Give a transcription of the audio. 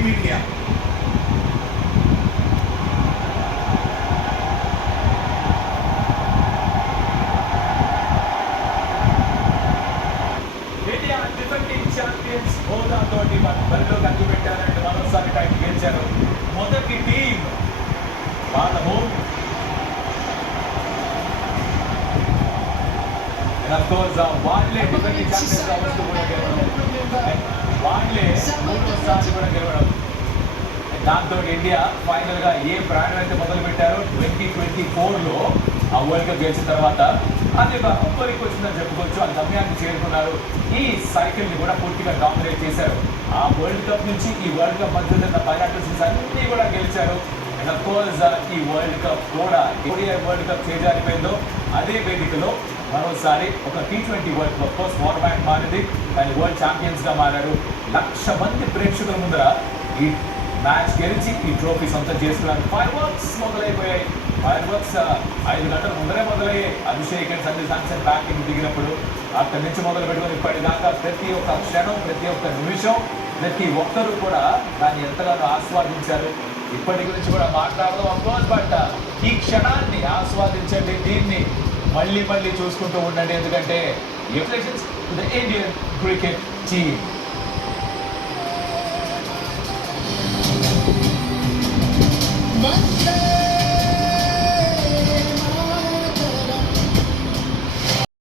Team India. India defending champions హోదాతోటి బరిలో కట్టు పెట్టారంటే మరోసారి టైటిల్ గెలిచారు. మొదటి టీం వాళ్ళ హోమ్. Of course, వాళ్ళే డిఫెండింగ్ ఛాంపియన్స్ అవ్వచ్చు కూడా గెలవడం, వాళ్ళే మూడోసారి కూడా గెలవడం. దాంతో ఇండియా ఫైనల్ గా ఏ ప్రయాణం అయితే మొదలు పెట్టారో 2024లో ఆ వరల్డ్ కప్ గెలిచిన తర్వాత అది ఒక్కరికి వచ్చిందని చెప్పుకోవచ్చు. ఆ గమ్యాన్ని చేరుకున్నారు. ఈ సైకిల్ ని కూడా పూర్తిగా డామినేట్ చేశారు. ఆ వరల్డ్ కప్ నుంచి ఈ వరల్డ్ కప్ మధ్య ఉన్న పైరాటల్స్ అన్ని కూడా గెలిచారు. అండ్ అఫ్ కోర్స్ ఈ వరల్డ్ కప్ కూడా వరల్డ్ కప్ చేజారిపోయిందో అదే వేదికలో మరోసారి ఒక T20 world cup course format మారింది, కానీ వరల్డ్ ఛాంపియన్స్ గా మారారు. 1,00,000 మంది ప్రేక్షకుల ముందర ఈ మ్యాచ్ గెలిచి ఈ ట్రోఫీ సొంతం చేసుకున్నారు. ఫైర్ వర్క్స్ మొదలైపోయాయి. ఫైర్ వర్క్స్ 5 గంటల ముందరే మొదలయ్యాయి. అభిషేక్ అండ్ సంజయ్ శాంసన్ బ్యాటింగ్ దిగినప్పుడు అక్కడి నుంచి మొదలు పెట్టుకుని ఇప్పటిదాకా ప్రతి ఒక్క క్షణం, ప్రతి ఒక్క నిమిషం, ప్రతి ఒక్కరు కూడా దాన్ని ఎంతగానో ఆస్వాదించారు. ఇప్పటి గురించి కూడా మాట్లాడదాం అఫ్కోర్స్, బట్ ఈ క్షణాన్ని ఆస్వాదించండి, దీన్ని మళ్ళీ మళ్ళీ చూసుకుంటూ ఉండండి. ఎందుకంటే ఇండియన్ క్రికెట్ టీమ్